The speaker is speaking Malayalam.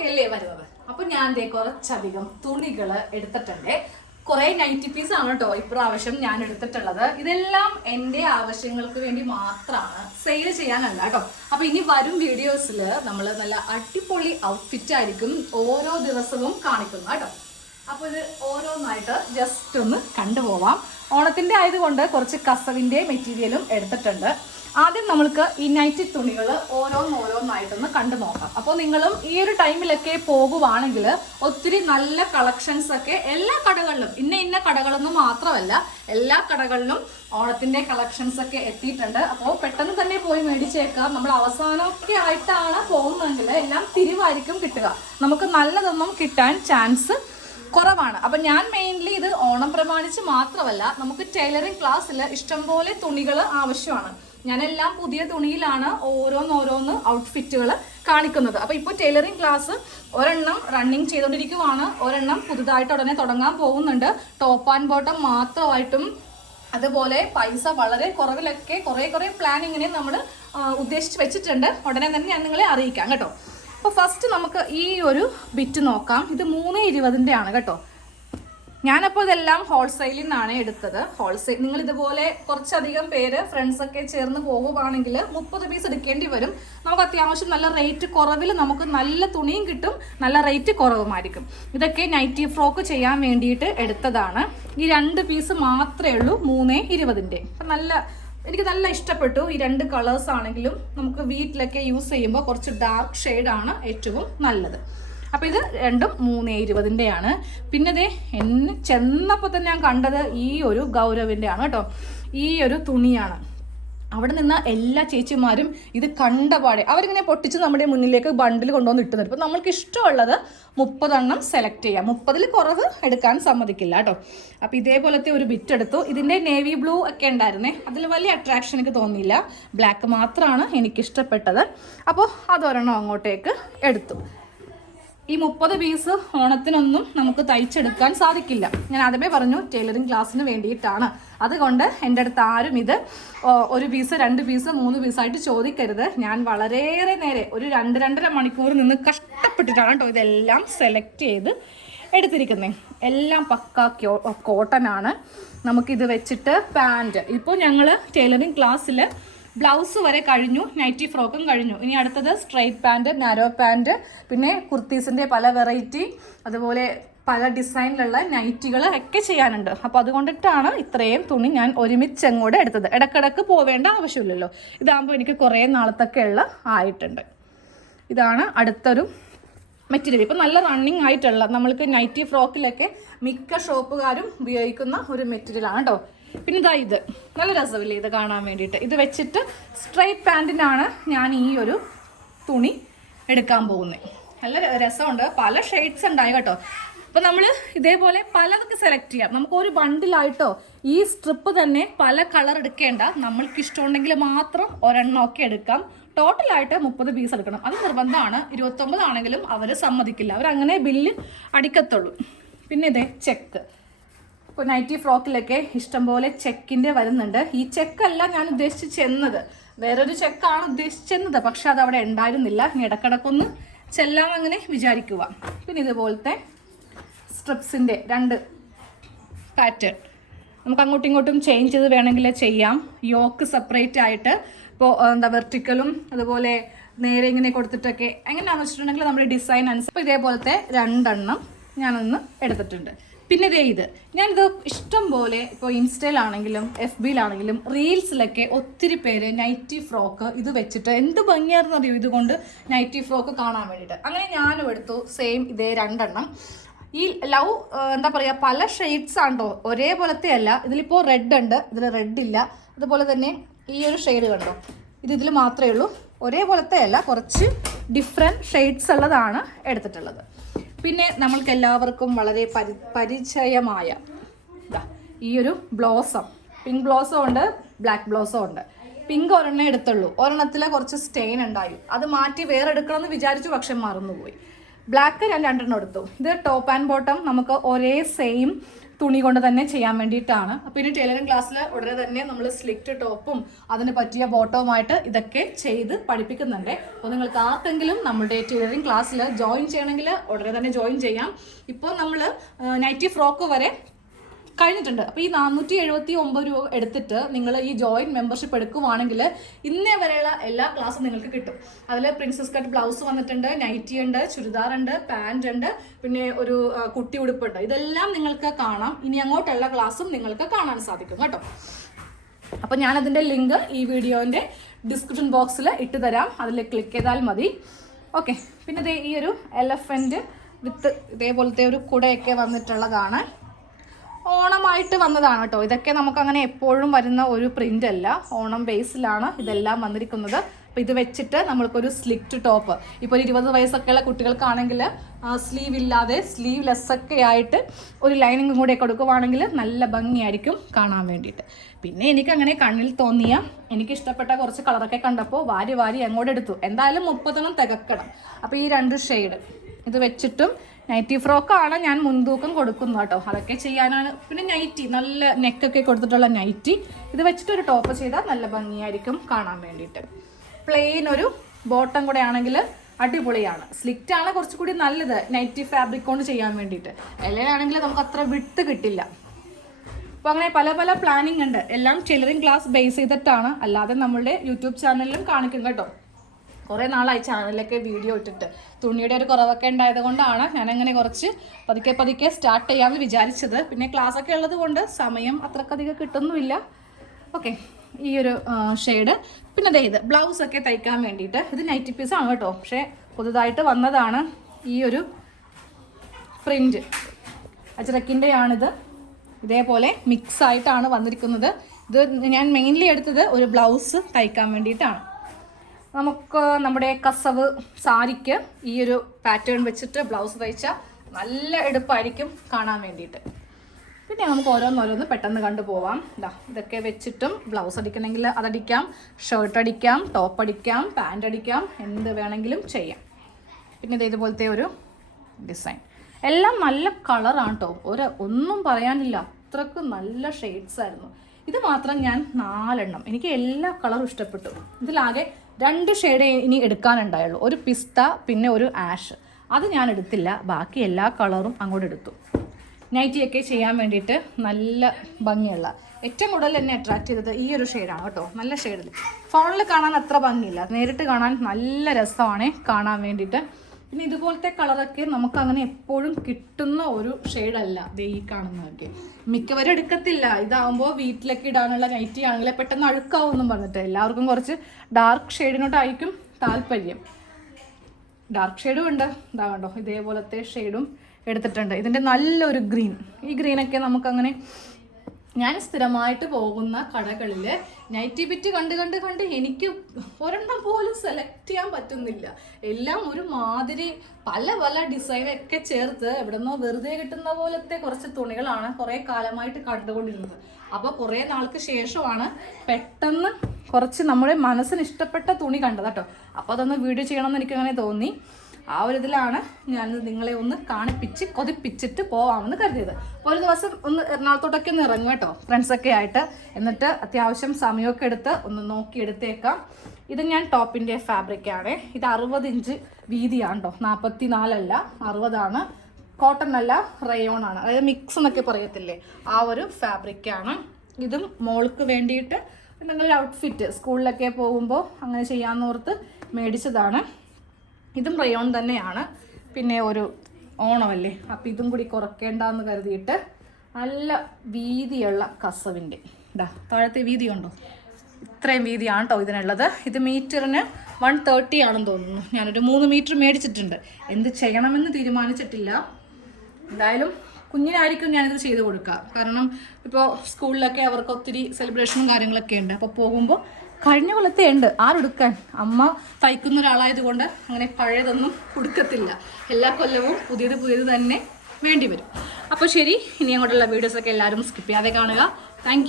ഒക്കെ അല്ലേ വരുന്നത്. അപ്പൊ ഞാൻ കുറച്ചധികം തുണികൾ എടുത്തിട്ടുണ്ട്. കുറെ നൈറ്റി പീസ് ആണ് കേട്ടോ ഇപ്രാവശ്യം ഞാൻ എടുത്തിട്ടുള്ളത്. ഇതെല്ലാം എൻ്റെ ആവശ്യങ്ങൾക്ക് വേണ്ടി മാത്രമാണ്, സെയിൽ ചെയ്യാനല്ല കേട്ടോ. അപ്പൊ ഇനി വരും വീഡിയോസിൽ നമ്മൾ നല്ല അടിപൊളി ഔട്ട്ഫിറ്റ് ആയിരിക്കും ഓരോ ദിവസവും കാണിക്കുന്നത് കേട്ടോ. അപ്പോൾ ഇത് ഓരോന്നായിട്ട് ജസ്റ്റ് ഒന്ന് കണ്ടുപോവാം. ഓണത്തിൻ്റെ ആയതുകൊണ്ട് കുറച്ച് കസവിൻ്റെ മെറ്റീരിയലും എടുത്തിട്ടുണ്ട്. ആദ്യം നമ്മൾക്ക് ഈ നൈറ്റി തുണികൾ ഓരോന്നായിട്ടൊന്ന് കണ്ടു നോക്കാം. അപ്പോൾ നിങ്ങളും ഈ ഒരു ടൈമിലൊക്കെ പോകുവാണെങ്കിൽ ഒത്തിരി നല്ല കളക്ഷൻസ് ഒക്കെ എല്ലാ കടകളിലും, ഇന്ന കടകളൊന്നും മാത്രമല്ല എല്ലാ കടകളിലും ഓണത്തിൻ്റെ കളക്ഷൻസ് ഒക്കെ എത്തിയിട്ടുണ്ട്. അപ്പോൾ പെട്ടെന്ന് തന്നെ പോയി മേടിച്ചേക്കാം. നമ്മൾ അവസാനമൊക്കെ ആയിട്ടാണ് പോകുന്നതെങ്കിൽ എല്ലാം തിരിവായിരിക്കും കിട്ടുക. നമുക്ക് നല്ലതൊന്നും കിട്ടാൻ ചാൻസ് കുറവാണ്. അപ്പം ഞാൻ മെയിൻലി ഇത് ഓണം പ്രമാണിച്ച് മാത്രമല്ല, നമുക്ക് ടൈലറിങ് ക്ലാസ്സിൽ ഇഷ്ടംപോലെ തുണികൾ ആവശ്യമാണ്. ഞാനെല്ലാം പുതിയ തുണിയിലാണ് ഓരോന്ന് ഔട്ട്ഫിറ്റുകൾ കാണിക്കുന്നത്. അപ്പോൾ ഇപ്പോൾ ടൈലറിങ് ക്ലാസ് ഒരെണ്ണം റണ്ണിങ് ചെയ്തുകൊണ്ടിരിക്കുവാണ്, ഒരെണ്ണം പുതുതായിട്ട് ഉടനെ തുടങ്ങാൻ പോകുന്നുണ്ട്. ടോപ്പ് ആൻഡ് ബോട്ടം മാത്രമായിട്ടും അതുപോലെ പൈസ വളരെ കുറവിലൊക്കെ കുറേ പ്ലാനിങ്ങിനെ നമ്മൾ ഉദ്ദേശിച്ച് വെച്ചിട്ടുണ്ട്. ഉടനെ തന്നെ ഞാൻ നിങ്ങളെ അറിയിക്കാം കേട്ടോ. അപ്പോൾ ഫസ്റ്റ് നമുക്ക് ഈ ഒരു ബിറ്റ് നോക്കാം. ഇത് 3.20 ആണ് കേട്ടോ. ഞാനപ്പോൾ ഇതെല്ലാം ഹോൾസെയിലിൽ നിന്നാണ് എടുത്തത്. ഹോൾസെയിൽ നിങ്ങൾ ഇതുപോലെ കുറച്ചധികം പേര് ഫ്രണ്ട്സൊക്കെ ചേർന്ന് പോകുവാണെങ്കിൽ 30 പീസ് എടുക്കേണ്ടി വരും. നമുക്ക് അത്യാവശ്യം നല്ല റേറ്റ് കുറവിൽ നമുക്ക് നല്ല തുണിയും കിട്ടും, നല്ല റേറ്റ് കുറവുമായിരിക്കും. ഇതൊക്കെ നൈറ്റി ഫ്രോക്ക് ചെയ്യാൻ വേണ്ടിയിട്ട് എടുത്തതാണ്. ഈ 2 പീസ് മാത്രമേ ഉള്ളൂ 3.20. അപ്പം എനിക്ക് നല്ല ഇഷ്ടപ്പെട്ടു. ഈ 2 കളേഴ്സ് ആണെങ്കിലും നമുക്ക് വീട്ടിലൊക്കെ യൂസ് ചെയ്യുമ്പോൾ കുറച്ച് ഡാർക്ക് ഷെയ്ഡാണ് ഏറ്റവും നല്ലത്. അപ്പോൾ ഇത് രണ്ടും 3.20 ആണ്. പിന്നെ എന്നെ ചെന്നപ്പോൾ തന്നെ ഞാൻ കണ്ടത് ഈ ഒരു ഗൗരവിൻ്റെ ആണ് കേട്ടോ. ഈ ഒരു തുണിയാണ്. അവിടെ നിന്ന് എല്ലാ ചേച്ചിമാരും ഇത് കണ്ടപാടെ അവരിങ്ങനെ പൊട്ടിച്ച് നമ്മുടെ മുന്നിലേക്ക് ബണ്ടിൽ കൊണ്ടുവന്ന് ഇട്ടുന്നത്. ഇപ്പോൾ നമ്മൾക്ക് ഇഷ്ടമുള്ളത് 30 എണ്ണം സെലക്ട് ചെയ്യാം. 30-ൽ കുറവ് എടുക്കാൻ സമ്മതിക്കില്ല കേട്ടോ. അപ്പോൾ ഇതേപോലത്തെ ഒരു ബിറ്റ് എടുത്തു. ഇതിൻ്റെ നേവി ബ്ലൂ ഒക്കെ ഉണ്ടായിരുന്നേ, അതിൽ വലിയ അട്രാക്ഷൻ എനിക്ക് തോന്നിയില്ല. ബ്ലാക്ക് മാത്രമാണ് എനിക്കിഷ്ടപ്പെട്ടത്. അപ്പോൾ അതൊരെണ്ണം അങ്ങോട്ടേക്ക് എടുത്തു. ഈ 30 പീസ് ഓണത്തിനൊന്നും നമുക്ക് തയ്ച്ചെടുക്കാൻ സാധിക്കില്ല. ഞാൻ ആദ്യമേ പറഞ്ഞു ടൈലറിങ് ക്ലാസ്സിന് വേണ്ടിയിട്ടാണ്. അതുകൊണ്ട് എൻ്റെ അടുത്ത് ആരും ഇത് 1 പീസ് 2 പീസ് 3 പീസായിട്ട് ചോദിക്കരുത്. ഞാൻ വളരെയേറെ നേരെ ഒരു 2-2.5 മണിക്കൂർ നിന്ന് കഷ്ടപ്പെട്ടിട്ടാണ് കേട്ടോ ഇതെല്ലാം സെലക്ട് ചെയ്ത് എടുത്തിരിക്കുന്നത്. എല്ലാം പക്ക കോട്ടൺ ആണ്. നമുക്കിത് വെച്ചിട്ട് പാൻറ്റ്, ഇപ്പോൾ ഞങ്ങൾ ടൈലറിങ് ക്ലാസ്സിൽ ബ്ലൗസ് വരെ കഴിഞ്ഞു, നൈറ്റി ഫ്രോക്കും കഴിഞ്ഞു. ഇനി അടുത്തത് സ്ട്രെയിറ്റ് പാൻറ്റ്, നാരോ പാൻറ്റ്, പിന്നെ കുർത്തീസിൻ്റെ പല വെറൈറ്റി, അതുപോലെ പല ഡിസൈനിലുള്ള നൈറ്റികൾ ഒക്കെ ചെയ്യാനുണ്ട്. അപ്പോൾ അതുകൊണ്ടിട്ടാണ് ഇത്രയും തുണി ഞാൻ ഒരുമിച്ച് അങ്ങോട്ട് എടുത്തത്. ഇടക്കിടക്ക് പോവേണ്ട ആവശ്യമില്ലല്ലോ. ഇതാകുമ്പോൾ എനിക്ക് കുറേ നാളത്തൊക്കെയുള്ള ആയിട്ടുണ്ട്. ഇതാണ് അടുത്തൊരു മെറ്റീരിയൽ. ഇപ്പം നല്ല റണ്ണിങ് ആയിട്ടുള്ള നമ്മൾക്ക് നൈറ്റി ഫ്രോക്കിലൊക്കെ മിക്ക ഷോപ്പുകാരും ഉപയോഗിക്കുന്ന ഒരു മെറ്റീരിയലാണ് കേട്ടോ. പിന്നെ ഇത് നല്ല രസമില്ലേ ഇത് കാണാൻ വേണ്ടിയിട്ട്. ഇത് വെച്ചിട്ട് സ്ട്രൈറ്റ് പാൻറ്റിനാണ് ഞാൻ ഈ ഒരു തുണി എടുക്കാൻ പോകുന്നത്. നല്ല രസമുണ്ട്, പല ഷെയ്ഡ്സ് ഉണ്ടായി കേട്ടോ. അപ്പോൾ നമ്മൾ ഇതേപോലെ പലതൊക്കെ സെലക്ട് ചെയ്യാം. നമുക്ക് ഒരു ബണ്ടിലായിട്ടോ ഈ സ്ട്രിപ്പ് തന്നെ പല കളർ എടുക്കേണ്ട, നമ്മൾക്ക് ഇഷ്ടമുണ്ടെങ്കിൽ മാത്രം ഒരെണ്ണമൊക്കെ എടുക്കാം. ടോട്ടലായിട്ട് 30 പീസ് എടുക്കണം. അത് നിർബന്ധമാണ്. 29 ആണെങ്കിലും അവർ സമ്മതിക്കില്ല, അവരങ്ങനെ ബില്ല് അടിക്കത്തുള്ളൂ. പിന്നെ ചെക്ക്, ഇപ്പോൾ നൈറ്റി ഫ്രോക്കിലൊക്കെ ഇഷ്ടംപോലെ ചെക്കിൻ്റെ വരുന്നുണ്ട്. ഈ ചെക്കല്ല ഞാൻ ഉദ്ദേശിച്ച് ചെന്നത്, വേറൊരു ചെക്കാണ് ഉദ്ദേശിച്ചെന്നത്. പക്ഷെ അതവിടെ ഉണ്ടായിരുന്നില്ല. ഇടക്കിടക്കൊന്ന് ചെല്ലാമെങ്ങനെ വിചാരിക്കുക. പിന്നെ ഇതുപോലത്തെ സ്ട്രിപ്സിൻ്റെ 2 പാറ്റേൺ നമുക്ക് അങ്ങോട്ടും ഇങ്ങോട്ടും ചേഞ്ച് ചെയ്ത് വേണമെങ്കിൽ ചെയ്യാം. യോക്ക് സെപ്പറേറ്റ് ആയിട്ട്, ഇപ്പോൾ വെർട്ടിക്കലും അതുപോലെ നേരെ ഇങ്ങനെ കൊടുത്തിട്ടൊക്കെ എങ്ങനെയാണെന്ന് വെച്ചിട്ടുണ്ടെങ്കിൽ നമ്മുടെ ഡിസൈൻ അനുസരിച്ച്. ഇപ്പോൾ ഇതേപോലത്തെ 2 എണ്ണം ഞാനൊന്ന് എടുത്തിട്ടുണ്ട്. പിന്നെ ഇത് ഞാനിത് ഇഷ്ടം പോലെ ഇപ്പോൾ ഇൻസ്റ്റയിലാണെങ്കിലും FBയിലാണെങ്കിലും റീൽസിലൊക്കെ ഒത്തിരി പേര് നൈറ്റി ഫ്രോക്ക് ഇത് വെച്ചിട്ട് എന്ത് ഭംഗിയായിരുന്നു അറിയോ ഇതുകൊണ്ട് നൈറ്റി ഫ്രോക്ക് കാണാൻ വേണ്ടിയിട്ട്. അങ്ങനെ ഞാനും എടുത്തു സെയിം ഇതേ 2 എണ്ണം. ഈ എന്താ പറയുക, പല ഷെയ്ഡ്സ് ആണോ, ഒരേപോലത്തെ അല്ല. ഇതിലിപ്പോൾ റെഡ് ഉണ്ട്, ഇതിൽ റെഡ് ഇല്ല. അതുപോലെ തന്നെ ഈ ഒരു ഷെയ്ഡ് കണ്ടോ, ഇതിൽ മാത്രമേ ഉള്ളൂ. ഒരേപോലത്തെ അല്ല, കുറച്ച് ഡിഫറെൻറ്റ് ഷെയ്ഡ്സ് ഉള്ളതാണ് എടുത്തിട്ടുള്ളത്. പിന്നെ നമ്മൾക്ക് എല്ലാവർക്കും വളരെ പരിചയമായ ഈ ഒരു ബ്ലോസം, പിങ്ക് ബ്ലോസം ഉണ്ട്, ബ്ലാക്ക് ബ്ലോസം ഉണ്ട്. പിങ്ക് ഒരെണ്ണേ എടുത്തുള്ളൂ. ഒരെണ്ണത്തിൽ കുറച്ച് സ്റ്റെയിൻ ഉണ്ടായി, അത് മാറ്റി വേറെ എടുക്കണമെന്ന് വിചാരിച്ചു, പക്ഷെ മറന്നുപോയി. ബ്ലാക്ക് ഞാൻ 2 എടുത്തു. ഇത് ടോപ്പ് ആൻഡ് ബോട്ടം നമുക്ക് ഒരേ സെയിം തുണി കൊണ്ട് തന്നെ ചെയ്യാൻ വേണ്ടിയിട്ടാണ്. അപ്പോൾ ഇനി ടൈലറിംഗ് ക്ലാസ്സിൽ ഉടനെ തന്നെ നമ്മൾ സ്ലിറ്റ് ടോപ്പും അതിന് പറ്റിയ ബോട്ടവുമായിട്ട് ഇതൊക്കെ ചെയ്ത് പഠിപ്പിക്കുന്നുണ്ട്. അപ്പോൾ നിങ്ങൾക്ക് ആർക്കെങ്കിലും നമ്മുടെ ടൈലറിംഗ് ക്ലാസ്സിൽ ജോയിൻ ചെയ്യണമെങ്കിൽ ഉടനെ തന്നെ ജോയിൻ ചെയ്യാം. ഇപ്പോൾ നമ്മൾ നൈറ്റി ഫ്രോക്ക് വരെ കഴിഞ്ഞിട്ടുണ്ട്. അപ്പോൾ ഈ 479 രൂപ എടുത്തിട്ട് നിങ്ങൾ ഈ ജോയിൻറ്റ് മെമ്പർഷിപ്പ് എടുക്കുവാണെങ്കിൽ ഇന്നേ വരെയുള്ള എല്ലാ ക്ലാസ്സും നിങ്ങൾക്ക് കിട്ടും. അതിൽ പ്രിൻസസ് കട്ട് ബ്ലൗസ് വന്നിട്ടുണ്ട്, നൈറ്റി ഉണ്ട്, ചുരിദാർ ഉണ്ട്, പാൻറ് ഉണ്ട്, പിന്നെ ഒരു കുട്ടി ഉടുപ്പുണ്ട്. ഇതെല്ലാം നിങ്ങൾക്ക് കാണാം. ഇനി അങ്ങോട്ടുള്ള ക്ലാസ്സും നിങ്ങൾക്ക് കാണാൻ സാധിക്കും കേട്ടോ. അപ്പോൾ ഞാനതിൻ്റെ ലിങ്ക് ഈ വീഡിയോൻ്റെ ഡിസ്ക്രിപ്ഷൻ ബോക്സിൽ ഇട്ട് തരാം. അതിൽ ക്ലിക്ക് ചെയ്താൽ മതി. ഓക്കെ. പിന്നെ ഈ ഒരു എലഫൻറ്റ് വിത്ത് ഇതേപോലത്തെ ഒരു കുടയൊക്കെ വന്നിട്ടുള്ളതാണ്. ഓണമായിട്ട് വന്നതാണ് കേട്ടോ. ഇതൊക്കെ നമുക്കങ്ങനെ എപ്പോഴും വരുന്ന ഒരു പ്രിൻ്റ് അല്ല. ഓണം ബേസിലാണ് ഇതെല്ലാം വന്നിരിക്കുന്നത്. അപ്പോൾ ഇത് വെച്ചിട്ട് നമ്മൾക്കൊരു സ്ലിറ്റ് ടോപ്പ്, ഇപ്പോൾ ഒരു 20 വയസ്സൊക്കെയുള്ള കുട്ടികൾക്കാണെങ്കിൽ സ്ലീവ് ഇല്ലാതെ സ്ലീവ്ലെസ് ഒക്കെ ആയിട്ട് ഒരു ലൈനിങ്ങും കൂടെ കൊടുക്കുവാണെങ്കിൽ നല്ല ഭംഗിയായിരിക്കും കാണാൻ വേണ്ടിയിട്ട്. പിന്നെ എനിക്കങ്ങനെ കണ്ണിൽ തോന്നിയ എനിക്കിഷ്ടപ്പെട്ട കുറച്ച് കളറൊക്കെ കണ്ടപ്പോൾ വാരി അങ്ങോട്ട് എടുത്തു. എന്തായാലും 30 തികക്കണം. അപ്പോൾ ഈ 2 ഷെയ്ഡ് ഇത് വെച്ചിട്ടും നൈറ്റി ഫ്രോക്കാണ് ഞാൻ മുൻതൂക്കം കൊടുക്കുന്നത് കേട്ടോ. അതൊക്കെ ചെയ്യാനാണ്. പിന്നെ നൈറ്റി നല്ല നെക്കൊക്കെ കൊടുത്തിട്ടുള്ള നൈറ്റി ഇത് വെച്ചിട്ടൊരു ടോപ്പ് ചെയ്താൽ നല്ല ഭംഗിയായിരിക്കും കാണാൻ വേണ്ടിയിട്ട്. പ്ലെയിൻ ഒരു ബോട്ടം കൂടെ ആണെങ്കിൽ അടിപൊളിയാണ്. സ്ലിറ്റ് ആണ് കുറച്ചുകൂടി നല്ലത് നൈറ്റി ഫാബ്രിക് കൊണ്ട് ചെയ്യാൻ വേണ്ടിയിട്ട്. എല്ലാണെങ്കിൽ നമുക്ക് അത്ര വിട്ട് കിട്ടില്ല. അപ്പോൾ അങ്ങനെ പല പ്ലാനിങ് ഉണ്ട്. എല്ലാം ടൈലറിംഗ് ക്ലാസ് ബേസ് ചെയ്തിട്ടാണ്, അല്ലാതെ നമ്മളുടെ യൂട്യൂബ് ചാനലിലും കാണിക്കും കേട്ടോ. കുറേ നാളായി ചാനലിലൊക്കെ വീഡിയോ ഇട്ടിട്ട്. തുണിയുടെ ഒരു കുറവൊക്കെ ഉണ്ടായത് കൊണ്ടാണ് ഞാനങ്ങനെ കുറച്ച് പതുക്കെ സ്റ്റാർട്ട് ചെയ്യാമെന്ന് വിചാരിച്ചത്. പിന്നെ ക്ലാസ്സൊക്കെ ഉള്ളത് കൊണ്ട് സമയം അത്രക്കധികം കിട്ടുന്നുമില്ല. ഓക്കെ. ഈ ഒരു ഷെയ്ഡ്. പിന്നെ ഇത് ബ്ലൗസൊക്കെ തയ്ക്കാൻ വേണ്ടിയിട്ട് ഇത് നൈറ്റി പീസാണ് കേട്ടോ. പക്ഷേ പുതുതായിട്ട് വന്നതാണ് ഈ ഒരു പ്രിൻറ്റ്. അജ്രക്കിൻ്റെയാണിത്. ഇതേപോലെ മിക്സ് ആയിട്ടാണ് വന്നിരിക്കുന്നത്. ഇത് ഞാൻ മെയിൻലി എടുത്തത് ഒരു ബ്ലൗസ് തയ്ക്കാൻ വേണ്ടിയിട്ടാണ്. നമുക്ക് നമ്മുടെ കസവ് സാരിക്ക് ഈ ഒരു പാറ്റേൺ വെച്ചിട്ട് ബ്ലൗസ് തയ്ച്ചാൽ നല്ല എടുപ്പായിരിക്കും കാണാൻ വേണ്ടിയിട്ട്. പിന്നെ നമുക്ക് ഓരോന്നോരോന്ന് പെട്ടെന്ന് കണ്ടുപോവാം. ഇതൊക്കെ വെച്ചിട്ടും ബ്ലൗസ് അടിക്കണമെങ്കിൽ അതടിക്കാം, ഷർട്ട് അടിക്കാം, ടോപ്പ് അടിക്കാം, പാൻറ് അടിക്കാം, എന്ത് വേണമെങ്കിലും ചെയ്യാം. പിന്നെ ഇതുപോലത്തെ ഒരു ഡിസൈൻ. എല്ലാം നല്ല കളറാണ് കേട്ടോ. ഒന്നും പറയാനില്ല, അത്രക്ക് നല്ല ഷെയ്ഡ്സ് ആയിരുന്നു. ഇത് മാത്രം ഞാൻ 4 എണ്ണം, എനിക്ക് എല്ലാ കളറും ഇഷ്ടപ്പെട്ടു. ഇതിലാകെ 2 ഷെയ്ഡേ ഇനി എടുക്കാനുണ്ടായുള്ളൂ. ഒരു പിസ്ത പിന്നെ ഒരു ആഷ്. അത് ഞാൻ എടുത്തില്ല. ബാക്കി എല്ലാ കളറും അങ്ങോട്ട് എടുത്തു. നൈറ്റിയൊക്കെ ചെയ്യാൻ വേണ്ടിയിട്ട് നല്ല ഭംഗിയുള്ള, ഏറ്റവും കൂടുതൽ എന്നെ അട്രാക്ട് ചെയ്തത് ഈ ഒരു ഷെയ്ഡാണ് കേട്ടോ. നല്ല ഷെയ്ഡിൽ ഫോണിൽ കാണാൻ അത്ര ഭംഗിയില്ല, നേരിട്ട് കാണാൻ നല്ല രസമാണ് കാണാൻ വേണ്ടിയിട്ട്. പിന്നെ ഇതുപോലത്തെ കളറൊക്കെ നമുക്കങ്ങനെ എപ്പോഴും കിട്ടുന്ന ഒരു ഷെയ്ഡല്ല ഈ കാണുന്നതൊക്കെ. മിക്കവരും എടുക്കത്തില്ല. ഇതാകുമ്പോൾ വീട്ടിലൊക്കെ ഇടാനുള്ള നൈറ്റി ആണെങ്കിൽ പെട്ടെന്ന് അഴുക്കാവും എന്നും പറഞ്ഞിട്ട് എല്ലാവർക്കും കുറച്ച് ഡാർക്ക് ഷെയ്ഡിനോട്ടായിരിക്കും താല്പര്യം. ഡാർക്ക് ഷെയ്ഡും ഉണ്ട്. ഇതാ കണ്ടോ, ഇതേപോലത്തെ ഷെയ്ഡും എടുത്തിട്ടുണ്ട്. ഇതിൻ്റെ നല്ലൊരു ഗ്രീൻ. ഈ ഗ്രീനൊക്കെ നമുക്കങ്ങനെ ഞാൻ സ്ഥിരമായിട്ട് പോകുന്ന കടകളിൽ നൈറ്റി ബിറ്റ് കണ്ട് എനിക്ക് ഒരെണ്ണം പോലും സെലക്ട് ചെയ്യാൻ പറ്റുന്നില്ല. എല്ലാം ഒരു മാതിരി പല ഡിസൈനൊക്കെ ചേർത്ത് എവിടെന്നോ വെറുതെ കിട്ടുന്ന പോലത്തെ കുറച്ച് തുണികളാണ് കുറേ കാലമായിട്ട് കണ്ടുകൊണ്ടിരുന്നത്. അപ്പോൾ കുറേ നാൾക്ക് ശേഷമാണ് പെട്ടെന്ന് കുറച്ച് നമ്മുടെ മനസ്സിന് ഇഷ്ടപ്പെട്ട തുണി കണ്ടത് കേട്ടോ. അപ്പോൾ അതൊന്ന് വീഡിയോ ചെയ്യണമെന്ന് എനിക്കങ്ങനെ തോന്നി. ആ ഒരു ഇതിലാണ് ഞാൻ നിങ്ങളെ ഒന്ന് കാണിപ്പിച്ച് കൊതിപ്പിച്ചിട്ട് പോവാമെന്ന് കരുതിയത്. ഒരു ദിവസം ഒന്ന് എറണാകുളത്തോട്ടൊക്കെ ഒന്ന് ഇറങ്ങും കേട്ടോ, ഫ്രണ്ട്സൊക്കെ ആയിട്ട്. എന്നിട്ട് അത്യാവശ്യം സമയമൊക്കെ എടുത്ത് ഒന്ന് നോക്കിയെടുത്തേക്കാം. ഇത് ഞാൻ ടോപ്പിൻ്റെ ഫാബ്രിക്കാണ്. ഇത് 60 ഇഞ്ച് വീതിയാണ് കേട്ടോ, 44 അല്ല 60 കോട്ടൺ അല്ല, റയോൺ ആണ്. അതായത് മിക്സ് എന്നൊക്കെ പറയത്തില്ലേ, ആ ഒരു ഫാബ്രിക്കാണ്. ഇതും മോൾക്ക് വേണ്ടിയിട്ട് എന്തെങ്കിലും ഔട്ട്ഫിറ്റ് സ്കൂളിലൊക്കെ പോകുമ്പോൾ അങ്ങനെ ചെയ്യാമെന്നോർത്ത് മേടിച്ചതാണ്. ഇതും റയോൺ തന്നെയാണ്. പിന്നെ ഒരു ഓണമല്ലേ, അപ്പം ഇതും കൂടി കുറയ്ക്കേണ്ടെന്ന് കരുതിയിട്ട് നല്ല വീതിയുള്ള കസവിൻ്റെ താഴത്തെ വീതിയുണ്ടോ, ഇത്രയും വീതിയാണ് കേട്ടോ ഇതിനുള്ളത്. ഇത് മീറ്ററിന് 130 ആണെന്ന് തോന്നുന്നു. ഞാനൊരു 3 മീറ്റർ മേടിച്ചിട്ടുണ്ട്. എന്ത് ചെയ്യണമെന്ന് തീരുമാനിച്ചിട്ടില്ല. എന്തായാലും കുഞ്ഞിനായിരിക്കും ഞാനിത് ചെയ്ത് കൊടുക്കുക. കാരണം ഇപ്പോൾ സ്കൂളിലൊക്കെ അവർക്ക് ഒത്തിരി സെലിബ്രേഷനും കാര്യങ്ങളൊക്കെ ഉണ്ട്. അപ്പോൾ പോകുമ്പോൾ കഴിഞ്ഞ കൊല്ലത്തെ ഉണ്ട് ആരെടുക്കാൻ, അമ്മ തയ്ക്കുന്ന ഒരാളായതുകൊണ്ട് അങ്ങനെ പഴയതൊന്നും കൊടുക്കത്തില്ല. എല്ലാ കൊല്ലവും പുതിയത് തന്നെ വേണ്ടി വരും. അപ്പോൾ ശരി, ഇനി അങ്ങോട്ടുള്ള വീഡിയോസൊക്കെ എല്ലാവരും സ്കിപ്പ് ചെയ്യാതെ കാണുക. താങ്ക്